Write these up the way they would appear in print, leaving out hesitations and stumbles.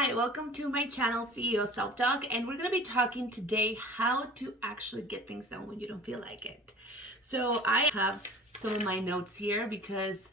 Hi, welcome to my channel CEO Self Talk, and we're going to be talking today how to actually get things done when you don't feel like it. So I have some of my notes here because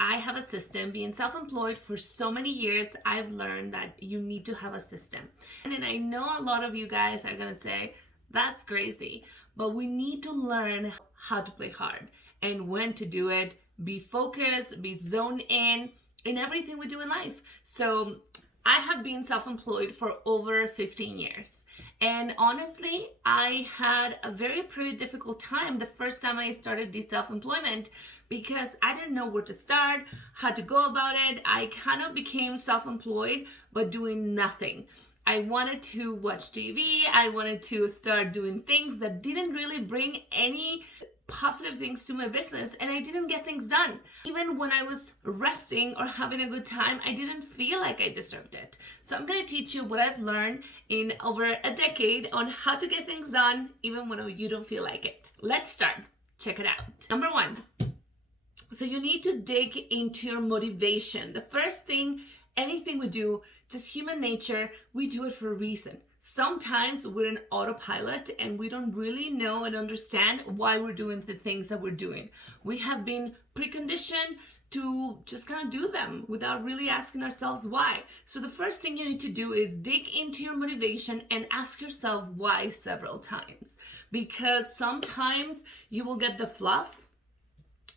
I have a system. Being self-employed for so many years, I've learned that you need to have a system. And I know a lot of you guys are going to say, that's crazy, but we need to learn how to play hard and when to do it, be focused, be zoned in everything we do in life. So I have been self-employed for over 15 years. And honestly, I had a pretty difficult time the first time I started this self-employment because I didn't know where to start, how to go about it. I kind of became self-employed, but doing nothing. I wanted to watch TV. I wanted to start doing things that didn't really bring any positive things to my business, and I didn't get things done. Even when I was resting or having a good time, I didn't feel like I deserved it. So I'm going to teach you what I've learned in over a decade on how to get things done even when you don't feel like it. Let's start. Check it out. Number one, so you need to dig into your motivation. The first thing, anything we do, just human nature, we do it for a reason. Sometimes we're in autopilot and we don't really know and understand why we're doing the things that we're doing. We have been preconditioned to just kind of do them without really asking ourselves why. So the first thing you need to do is dig into your motivation and ask yourself why several times. Because sometimes you will get the fluff,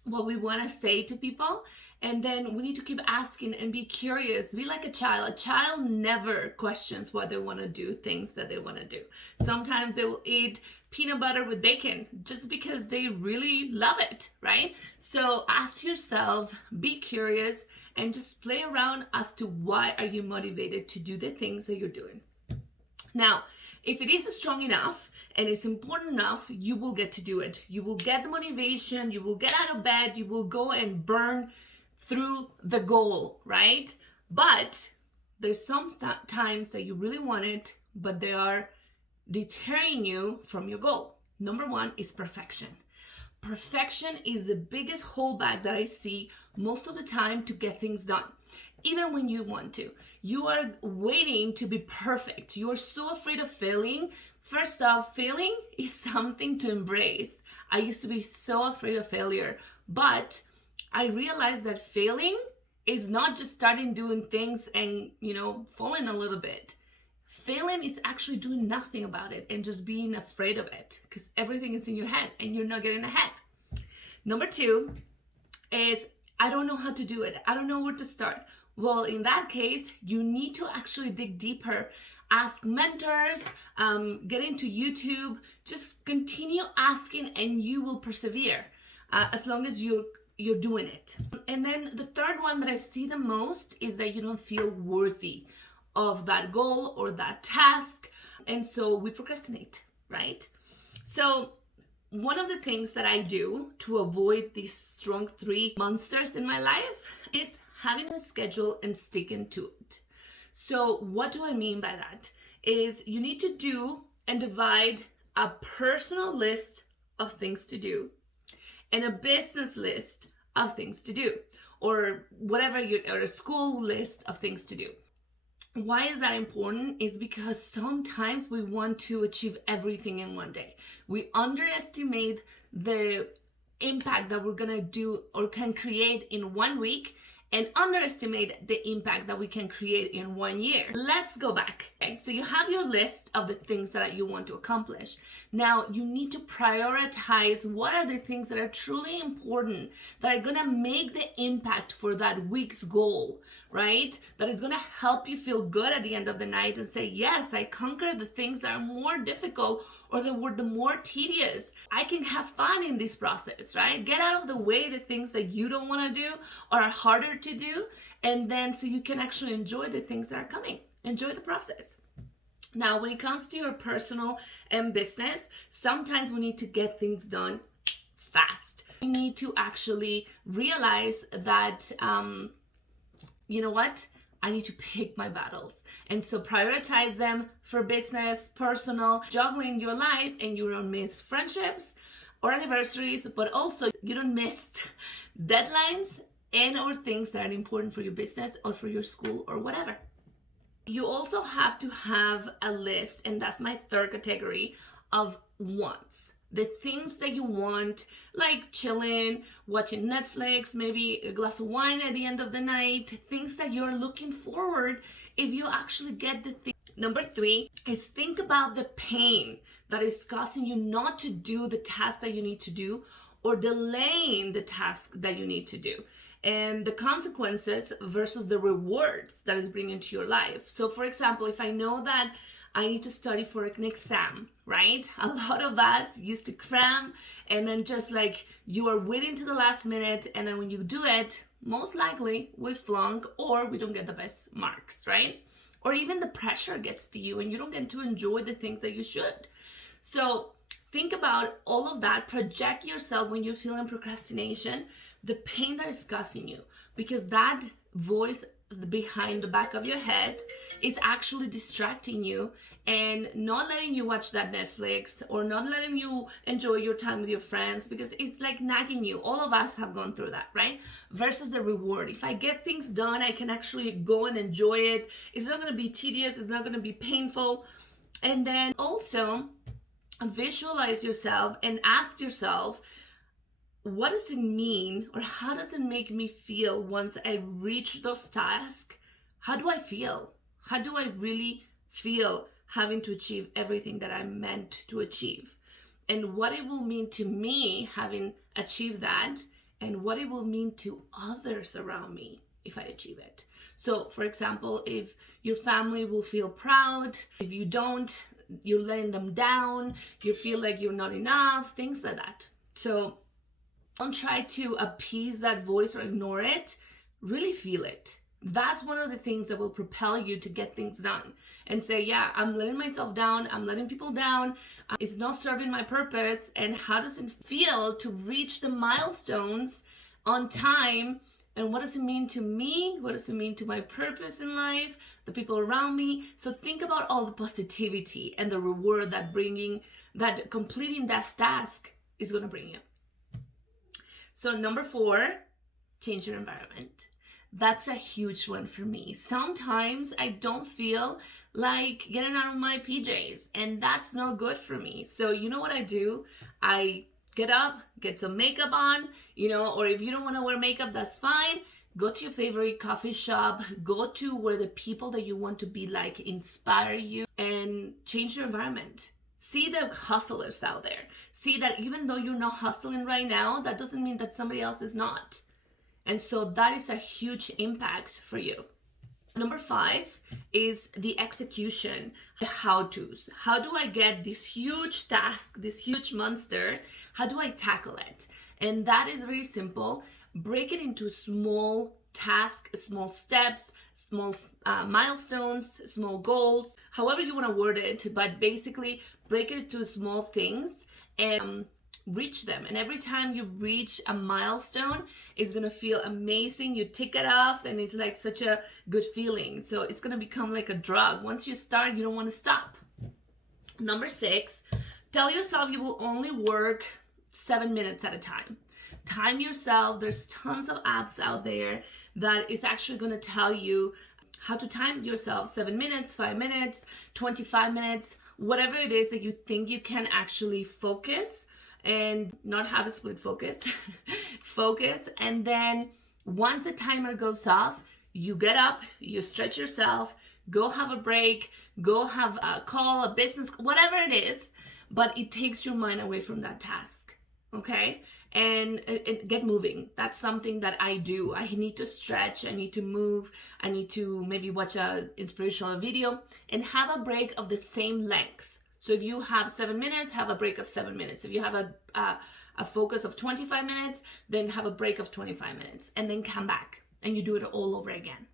what we want to say to people, and then we need to keep asking and be curious. Be like a child. A child never questions why they want to do things that they want to do. Sometimes they will eat peanut butter with bacon just because they really love it, right? So ask yourself, be curious, and just play around as to why are you motivated to do the things that you're doing. Now, if it is strong enough and it's important enough, you will get to do it. You will get the motivation, you will get out of bed, you will go and burn through the goal, right? But there's some times that you really want it, but they are deterring you from your goal. Number one is perfection. Perfection is the biggest holdback that I see most of the time to get things done. Even when you want to, you are waiting to be perfect. You are so afraid of failing. First off, failing is something to embrace. I used to be so afraid of failure, but I realized that failing is not just starting doing things and, falling a little bit. Failing is actually doing nothing about it and just being afraid of it because everything is in your head and you're not getting ahead. Number two is, I don't know how to do it. I don't know where to start. Well, in that case, you need to actually dig deeper. Ask mentors, get into YouTube, just continue asking and you will persevere as long as you're doing it. And then the third one that I see the most is that you don't feel worthy of that goal or that task. And so we procrastinate, right? So one of the things that I do to avoid these strong three monsters in my life is having a schedule and sticking to it. So what do I mean by that? Is you need to do and divide a personal list of things to do and a business list of things to do, or whatever, or a school list of things to do. Why is that important? Is because sometimes we want to achieve everything in one day. We underestimate the impact that we're gonna do or can create in 1 week and underestimate the impact that we can create in 1 year. Let's go back. Okay, so you have your list of the things that you want to accomplish. Now you need to prioritize what are the things that are truly important, that are gonna make the impact for that week's goal, right? That is gonna help you feel good at the end of the night and say, yes, I conquered the things that are more difficult or that were the more tedious. I can have fun in this process, right? Get out of the way the things that you don't wanna do or are harder to do, and then so you can actually enjoy the things that are coming. Enjoy the process. Now, when it comes to your personal and business, sometimes we need to get things done fast. We need to actually realize that, you know what? I need to pick my battles. And so prioritize them for business, personal, juggling your life, and you don't miss friendships or anniversaries, but also you don't miss deadlines and or things that are important for your business or for your school or whatever. You also have to have a list, and that's my third category of wants. The things that you want, like chilling, watching Netflix, maybe a glass of wine at the end of the night, things that you're looking forward if you actually get the thing. Number 3 is think about the pain that is causing you not to do the task that you need to do or delaying the task that you need to do, and the consequences versus the rewards that is bringing to your life. So for example, if I know that I need to study for an exam, right? A lot of us used to cram and then just like you are waiting to the last minute, and then when you do it, most likely we flunk or we don't get the best marks, right? Or even the pressure gets to you and you don't get to enjoy the things that you should. So think about all of that. Project yourself when you're feeling procrastination, the pain that is causing you, because that voice behind the back of your head is actually distracting you and not letting you watch that Netflix or not letting you enjoy your time with your friends, because it's like nagging you. All of us have gone through that, right? Versus the reward. If I get things done, I can actually go and enjoy it. It's not going to be tedious. It's not going to be painful. And then also visualize yourself and ask yourself, what does it mean, or how does it make me feel once I reach those tasks? How do I feel? How do I really feel having to achieve everything that I meant to achieve? And what it will mean to me having achieved that, and what it will mean to others around me if I achieve it. So for example, if your family will feel proud, if you don't, you're letting them down, you feel like you're not enough, things like that. So don't try to appease that voice or ignore it. Really feel it. That's one of the things that will propel you to get things done and say, yeah, I'm letting myself down. I'm letting people down. It's not serving my purpose. And how does it feel to reach the milestones on time? And what does it mean to me? What does it mean to my purpose in life, the people around me? So think about all the positivity and the reward that completing that task is going to bring you. So number 4, change your environment. That's a huge one for me. Sometimes I don't feel like getting out of my PJs, and that's not good for me. So you know what I do? I get up, get some makeup on, or if you don't want to wear makeup, that's fine. Go to your favorite coffee shop, go to where the people that you want to be like inspire you, and change your environment. See the hustlers out there. See that even though you're not hustling right now, that doesn't mean that somebody else is not. And so that is a huge impact for you. Number 5 is the execution, the how-tos. How do I get this huge task, this huge monster? How do I tackle it? And that is very simple. Break it into small tasks, small steps, small milestones, small goals, however you want to word it, but basically break it into small things and reach them. And every time you reach a milestone, it's going to feel amazing. You tick it off and it's like such a good feeling. So it's going to become like a drug. Once you start, you don't want to stop. Number 6, tell yourself you will only work 7 minutes at a time. Time yourself. There's tons of apps out there that is actually going to tell you how to time yourself. 7 minutes, 5 minutes, 25 minutes, whatever it is that you think you can actually focus and not have a split focus. Focus. And then once the timer goes off, you get up, you stretch yourself, go have a break, go have a call, a business, whatever it is, but it takes your mind away from that task. Okay? And get moving. That's something that I do. I need to stretch, I need to move, I need to maybe watch an inspirational video and have a break of the same length. So if you have 7 minutes, have a break of 7 minutes. If you have a focus of 25 minutes, then have a break of 25 minutes and then come back and you do it all over again.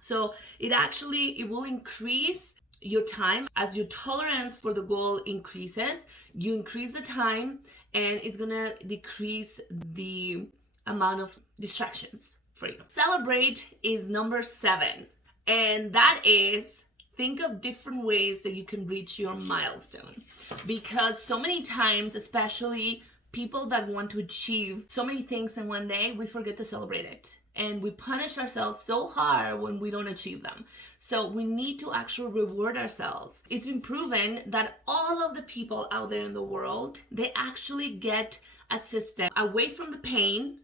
So it will increase your time. As your tolerance for the goal increases, you increase the time, and it's gonna decrease the amount of distractions for you. Celebrate is number 7, and that is think of different ways that you can reach your milestone, because so many times, especially people that want to achieve so many things in one day, we forget to celebrate it. and we punish ourselves so hard when we don't achieve them. So we need to actually reward ourselves. It's been proven that all of the people out there in the world, they actually get a system away from the pain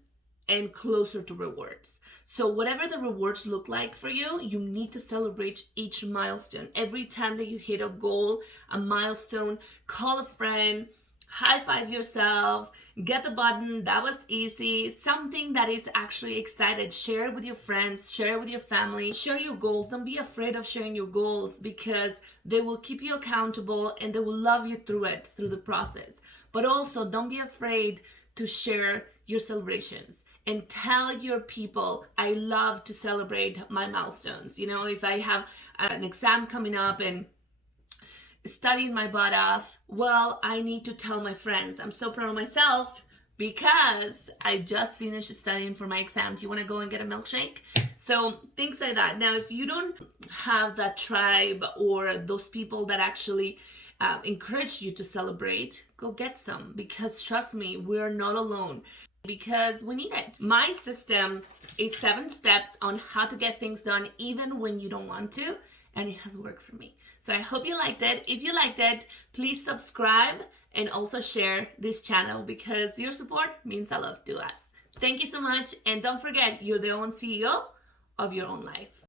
and closer to rewards. So whatever the rewards look like for you, you need to celebrate each milestone. Every time that you hit a goal, a milestone, call a friend, high five yourself, get the button, that was easy, something that is actually excited. Share it with your friends, share it with your family, share your goals. Don't be afraid of sharing your goals, because they will keep you accountable and they will love you through it, through the process. But also don't be afraid to share your celebrations and tell your people, I love to celebrate my milestones. You know, if I have an exam coming up and studying my butt off, well, I need to tell my friends, I'm so proud of myself because I just finished studying for my exam. Do you want to go and get a milkshake? So things like that. Now, if you don't have that tribe or those people that actually encourage you to celebrate, go get some, because trust me, we're not alone, because we need it. My system is 7 steps on how to get things done even when you don't want to, and it has worked for me. So I hope you liked it. If you liked it, please subscribe and also share this channel, because your support means a lot to us. Thank you so much, and don't forget, you're the own CEO of your own life.